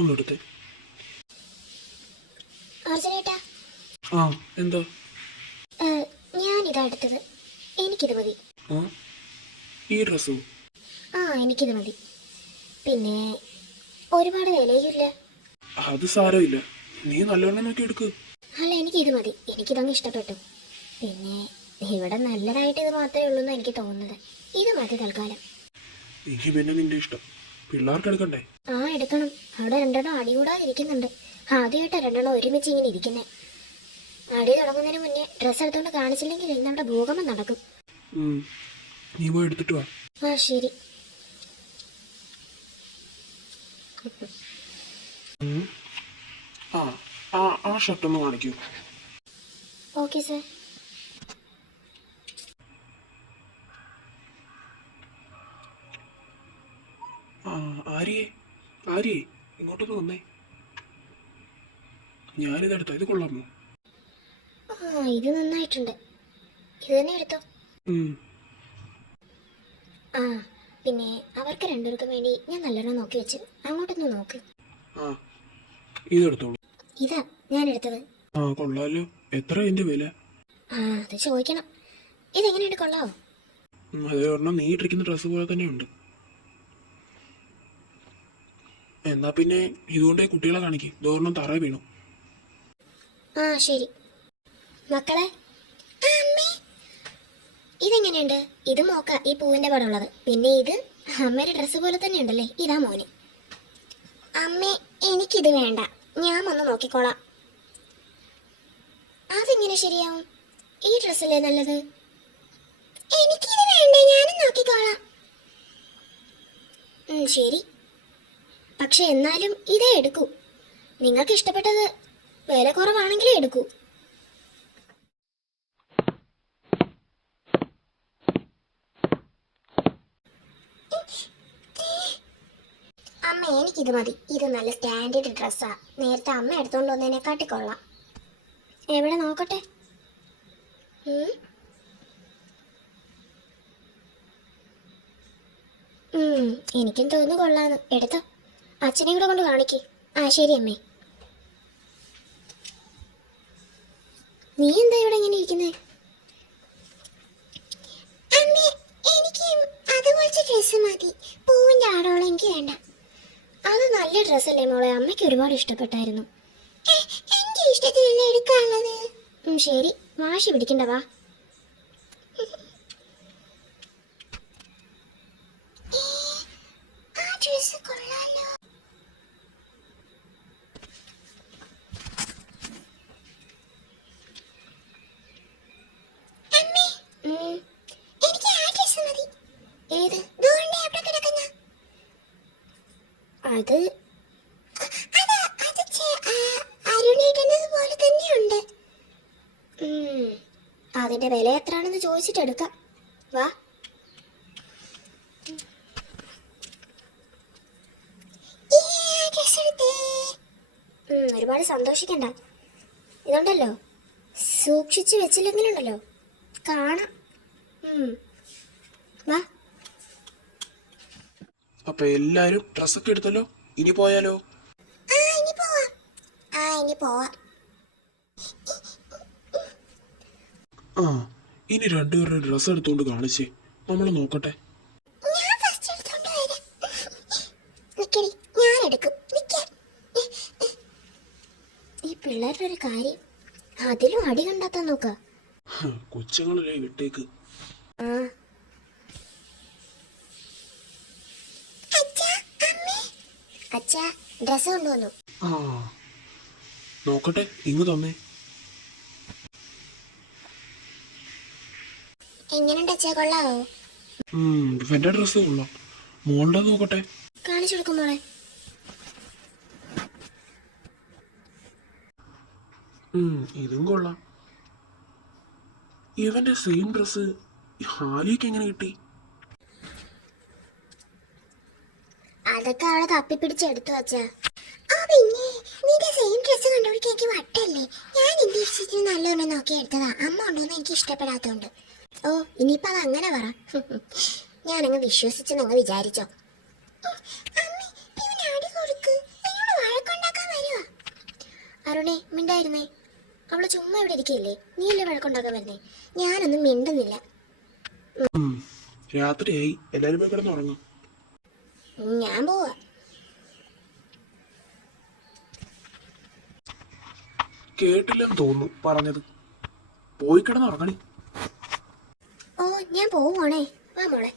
അതൊന്നെടുത്തേ. അർജുനേട്ടാ, ആ എന്താ? ഞാനിതാ എടുത്തത്. എനിക്കിത് മതി. ആ ഈ ഡ്രസ്സോ? എനിക്കിത് മതി. പിന്നെ ഒരുപാട് വിലയില്ല. അത് സാരമില്ല, നീ നല്ലവണ്ണം നോക്കി എടുക്ക്. അല്ല, എനിക്കിത് മതി. എനിക്കിതങ്ങ് ഇഷ്ടപ്പെട്ടു. പിന്നെ ഇവിടെ നല്ലതായിട്ട് ഇത് മാത്രമേ ഉള്ളൂ എന്ന് എനിക്ക് തോന്നുന്നത്. ഇത് മതി തൽക്കാലം. എനിക്ക് പിന്നെ നിന്റെ ഇഷ്ടം. പിള്ളേർക്ക് എടുക്കണ്ടേ? എടുക്കണം. അവിടെ രണ്ടെണ്ണം അടി കൂടാതിരിക്കുന്നുണ്ട്. ആദ്യമായിട്ടാണ് രണ്ടെണ്ണം ഒരുമിച്ച് ഇങ്ങനെ ഇരിക്കുന്നത്. അടി തുടങ്ങുന്നതിന് മുന്നേ ഡ്രസ്സ് എടുത്തോണ്ട് കാണിച്ചില്ലെങ്കിൽ ഇന്ന് അവിടെ ഭൂകമ്പം നടക്കും. നീ പോയി എടുത്തിട്ട് വാ. ശരി. ആ ഷർട്ടൊന്ന് കാണിക്കൂ. Okay sir. ആര്യേ ഇങ്ങോട്ടൊന്ന് വന്നേ. ഞാനിതെടുത്തോ, ഇത് കൊള്ളാമോ? ഇത് നന്നായിട്ടുണ്ട്. ഇത് തന്നെ എടുത്തോ. പിന്നെ അവർക്ക് രണ്ടുപേർക്കും വേണ്ടി ഞാൻ നല്ലോണം നോക്കി വെച്ച്. അങ്ങോട്ടൊന്ന് നോക്ക്. ഇതെടുത്തോളൂ. ഇതാ ഞാൻ എടുത്തത്. കൊള്ളാലോ. എത്ര ഇതിന്റെ വില? അത് ചോദിക്കണം. ഇതെങ്ങനെയുണ്ട്, കൊള്ളാവോ? അതേ പറഞ്ഞാൽ നീ ഇട്ടിരിക്കുന്ന ഡ്രസ്സ് പോലെ തന്നെ ഉണ്ട്. എന്നാ പിന്നെ ഇതുകൊണ്ട് കുട്ടികളെ കാണിക്കും. ഇതോർണം തറ വീണു. ശരി മക്കളെ. ഇതെങ്ങനെയുണ്ട്? ഇത് മോക്ക, ഈ പൂവിന്റെ പടമുള്ളത്. പിന്നെ ഇത് അമ്മയുടെ ഡ്രസ്സ് പോലെ തന്നെ ഉണ്ടല്ലേ. ഇതാ മോന്. അമ്മേ, എനിക്കിത് വേണ്ട. ഞാൻ വന്ന് നോക്കിക്കോളാം. അതെങ്ങനെ ശരിയാവും? ഈ ഡ്രസ്സല്ലേ നല്ലത്. എനിക്കിത് വേണ്ട, ഞാനും നോക്കിക്കോളാം. ശരി, പക്ഷെ എന്നാലും ഇതേ എടുക്കൂ. നിങ്ങൾക്ക് ഇഷ്ടപ്പെട്ടത് വില കുറവാണെങ്കിലേ എടുക്കൂ. അമ്മ, എനിക്കിത് മതി. ഇത് നല്ല സ്റ്റാൻഡേർഡ് ഡ്രസ്സാ. നേരത്തെ അമ്മ എടുത്തോണ്ട് വന്നതിനെ കാട്ടിക്കൊള്ളാം. എവിടെ നോക്കട്ടെ. എനിക്കും തോന്നുന്നു കൊള്ളാന്ന്. എടുത്തോ. അച്ഛനെ കൂടെ കൊണ്ട് കാണിക്ക്. ശരി അമ്മേ. നീ എന്താ ഇവിടെ ഇങ്ങനെ ഇരിക്കുന്നേ? അമ്മേ, എനിക്ക് അതുപോലത്തെ ഡ്രസ്സ് മതി. പൂവിന്റെ ആടോളം എനിക്ക് വേണ്ട. അത് നല്ല ഡ്രസ്സല്ലേ മോളെ, അമ്മയ്ക്ക് ഒരുപാട് ഇഷ്ടപ്പെട്ടായിരുന്നു. എന്റെ ഇഷ്ടത്തിനല്ലേ എടുക്കാനുള്ളത്. ശരി, വാശി പിടിക്കണ്ട, വാ. അത് അരുണേട്ടനതുപോലെ തന്നെയുണ്ട്. അതിന്റെ വില എത്രയാണെന്ന് ചോദിച്ചിട്ട് എടുക്കാം. വാ. ഒരുപാട് സന്തോഷിക്കണ്ട. ഇതുണ്ടല്ലോ, സൂക്ഷിച്ചു വെച്ചില്ലെങ്കിലുണ്ടല്ലോ കാണാം. വാ. അപ്പൊ എല്ലാരും ഡ്രസ്സൊക്കെ എടുത്തല്ലോ. ഇനി പോയാലോ? ഇനി പോവാം. ഇനി രണ്ടുപേരുടെ ഡ്രസ്സ് എടുത്തോണ്ട് കാണിച്ചേ, നമ്മള് നോക്കട്ടെ. ഈ പിള്ളേരുടെ ഒരു കാര്യം, അതിലും അടി കണ്ടാത്താ നോക്ക. കൊച്ചുങ്ങളല്ലേ, വിട്ടേക്ക്. അച്ഛാ, ഡ്രസ് കൊണ്ടുവന്നു. നോക്കട്ടെ, ഇങ്ങ് തന്നേ. എങ്ങനെയുണ്ട് അച്ഛാ, കൊള്ളാവോ? ഇവന്റെ ഡ്രസ് കൊള്ളാം. മോളുടെ നോക്കട്ടെ. കാണിച്ചു കൊടുക്കും മോളെ. ഇതും കൊള്ളാം. ഇവന്റെ സെയിം ഡ്രസ് ഹാലിക്ക് എങ്ങനെ കിട്ടി? അതൊക്കെ അവളെ തപ്പിപ്പിടിച്ചെടുത്തു വച്ചാ. പിന്നെ നിന്റെ സെയിം ഡ്രസ് കണ്ടുപിടിക്കാൻ എനിക്ക് വട്ടല്ലേ. ഞാൻ എന്റെ ഇഷ്ടത്തിന് നല്ലോണം നോക്കി എടുത്തതാ. അമ്മ ഉണ്ടോന്ന് എനിക്ക് ഇഷ്ടപ്പെടാത്തോണ്ട്. ഇനിയിപ്പോ അത് അങ്ങനെ പറ. ഞാനങ്ങ് വിശ്വസിച്ചെന്നങ്ങ് വിചാരിച്ചോ. അരുണേ മിണ്ടായിരുന്നേ. അവള് ചുമ്മാ ഇവിടെ ഇരിക്കുകയല്ലേ, നീയല്ലേ വഴക്കുണ്ടാക്കാൻ വരുന്നേ. ഞാനൊന്നും മിണ്ടുന്നില്ല. രാത്രിയായി, എല്ലാരും പോയി കിടന്നുറങ്ങും. ഞാൻ പോവാ. കേട്ടില്ലെന്ന് തോന്നുന്നു പറഞ്ഞത്. പോയി കിടന്നുറങ്ങണി. ഓ ഞാൻ പോവാണേ. വാ മോളെ.